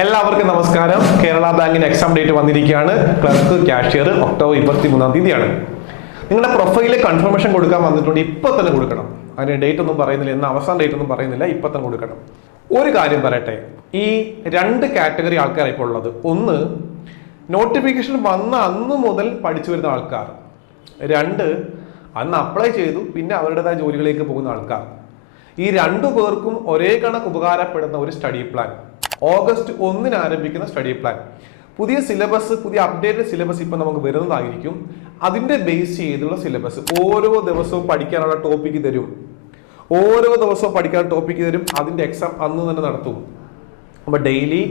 എല്ലാവർക്കും നമസ്കാരം. കേരള ബാങ്കിന് എക്സാം ഡേറ്റ് വന്നിരിക്കുകയാണ്. ക്ലർക്ക് കാഷ്യർ ഒക്ടോബർ 23-ാം തീയതിയാണ്. നിങ്ങളുടെ പ്രൊഫൈലിൽ കൺഫർമേഷൻ കൊടുക്കാൻ വന്നിട്ടുണ്ട്. ഇപ്പൊ തന്നെ കൊടുക്കണം. അതിന് ഡേറ്റ് ഒന്നും പറയുന്നില്ല, എന്ന അവസാന ഡേറ്റ് ഒന്നും പറയുന്നില്ല, ഇപ്പൊ തന്നെ കൊടുക്കണം. ഒരു കാര്യം പറയട്ടെ, ഈ രണ്ട് കാറ്റഗറി ആൾക്കാർ ഇപ്പോൾ ഉള്ളത്. ഒന്ന്, നോട്ടിഫിക്കേഷൻ വന്ന അന്ന് മുതൽ പഠിച്ചു വരുന്ന ആൾക്കാർ. രണ്ട്, അന്ന് അപ്ലൈ ചെയ്തു പിന്നെ അവരുടേതായ ജോലികളിലേക്ക് പോകുന്ന ആൾക്കാർ. ഈ രണ്ടു പേർക്കും ഒരേ കണക്ക് ഉപകാരപ്പെടുന്ന ഒരു സ്റ്റഡി പ്ലാൻ, ഓഗസ്റ്റ് 1-ന് ആരംഭിക്കുന്ന സ്റ്റഡി പ്ലാൻ. പുതിയ സിലബസ്, പുതിയ അപ്ഡേറ്റഡ് സിലബസ് ഇപ്പൊ നമുക്ക് വരുന്നതായിരിക്കും. അതിന്റെ ബേസ് ചെയ്തുള്ള സിലബസ് ഓരോ ദിവസവും പഠിക്കാനുള്ള ടോപ്പിക്ക് തരും. അതിന്റെ എക്സാം അന്ന് തന്നെ നടത്തും. അപ്പൊ ഡെയിലി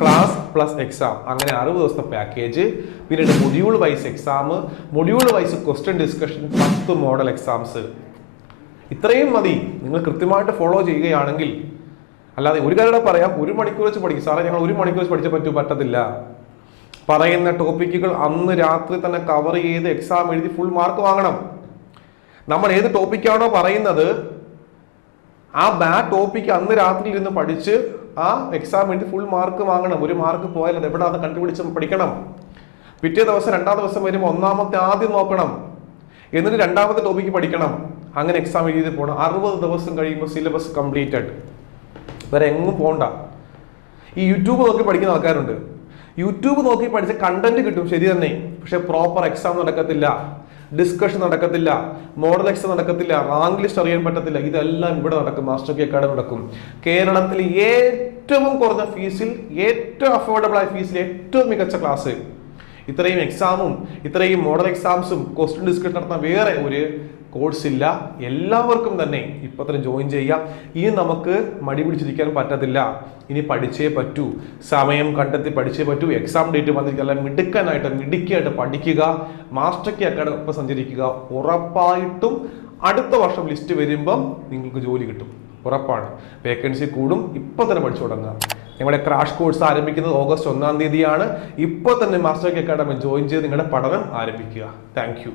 ക്ലാസ് പ്ലസ് എക്സാം, അങ്ങനെ 60 ദിവസത്തെ പാക്കേജ്. പിന്നീട് module wise exam, module wise question discussion, 10 model exams. ഇത്രയും മതി നിങ്ങൾ കൃത്യമായിട്ട് ഫോളോ ചെയ്യുകയാണെങ്കിൽ. അല്ലാതെ ഒരു കാര്യം പറയാം, 1 മണിക്കൂർ വെച്ച് പഠിക്കും സാറേ, ഞങ്ങൾ 1 മണിക്കൂർ വെച്ച് പറ്റത്തില്ല. പറയുന്ന ടോപ്പിക്കുകൾ അന്ന് രാത്രി തന്നെ കവർ ചെയ്ത് എക്സാം എഴുതി ഫുൾ മാർക്ക് വാങ്ങണം. നമ്മൾ ഏത് ടോപ്പിക്കാണോ പറയുന്നത് ആ ടോപ്പിക്ക് അന്ന് രാത്രി ഇരുന്ന് പഠിച്ച് ആ എക്സാം എഴുതി ഫുൾ മാർക്ക് വാങ്ങണം. ഒരു മാർക്ക് പോയാൽ അത് എവിടെ അത് കണ്ടുപിടിച്ച് പഠിക്കണം. പിറ്റേ ദിവസം 2-ാം ദിവസം വരുമ്പോൾ ഒന്നാമത്തെ ആദ്യം നോക്കണം, എന്നിട്ട് 2-ാമത്തെ ടോപ്പിക്ക് പഠിക്കണം. അങ്ങനെ എക്സാം എഴുതി പോകണം. 60 ദിവസം കഴിയുമ്പോൾ സിലബസ് കംപ്ലീറ്റഡ്. വേറെ എങ്ങും പോകണ്ട. ഈ യൂട്യൂബ് നോക്കി പഠിക്കുന്ന ആൾക്കാരുണ്ട്. യൂട്യൂബ് നോക്കി പഠിച്ച കണ്ടന്റ് കിട്ടും, ശരി തന്നെ. പക്ഷെ പ്രോപ്പർ എക്സാം നടക്കത്തില്ല, ഡിസ്കഷൻ നടക്കത്തില്ല, മോഡൽ എക്സാം നടക്കത്തില്ല, റാങ്ക് ലിസ്റ്റ് അറിയാൻ പറ്റത്തില്ല. ഇതെല്ലാം ഇവിടെ നടക്കും, മാസ്റ്റർ കി അക്കാഡമി നടക്കും. കേരളത്തിൽ ഏറ്റവും കുറഞ്ഞ ഫീസിൽ, ഏറ്റവും അഫോർഡബിൾ ആയ ഫീസിൽ ഏറ്റവും മികച്ച ക്ലാസ്. ഇത്രയും എക്സാമും ഇത്രയും മോഡൽ എക്സാംസും ക്വസ്റ്റ്യൻ ഡിസ്കഷൻ നടത്തുന്ന വേറെ ഒരു കോഴ്സ് ഇല്ല. എല്ലാവർക്കും തന്നെ ഇപ്പൊ തന്നെ ജോയിൻ ചെയ്യാം. ഇനി നമുക്ക് മടി പിടിച്ചിരിക്കാൻ പറ്റത്തില്ല. ഇനി പഠിച്ചേ പറ്റൂ, സമയം കണ്ടെത്തി പഠിച്ചേ പറ്റൂ. എക്സാം ഡേറ്റ് വന്നിരിക്കുക, മിടുക്കിയായിട്ട് പഠിക്കുക. മാസ്റ്റർ കി അക്കാഡമി ഒപ്പം സഞ്ചരിക്കുക. ഉറപ്പായിട്ടും അടുത്ത വർഷം ലിസ്റ്റ് വരുമ്പം നിങ്ങൾക്ക് ജോലി കിട്ടും, ഉറപ്പാണ്. വേക്കൻസി കൂടും. ഇപ്പൊ തന്നെ പഠിച്ചു തുടങ്ങുക. ഞങ്ങളുടെ ക്രാഷ് കോഴ്സ് ആരംഭിക്കുന്നത് ഓഗസ്റ്റ് 1-ാം തീയതിയാണ്. ഇപ്പോൾ തന്നെ മാസ്റ്റർ കി അക്കാഡമി ജോയിൻ ചെയ്ത് നിങ്ങളുടെ പഠനം ആരംഭിക്കുക. Thank you.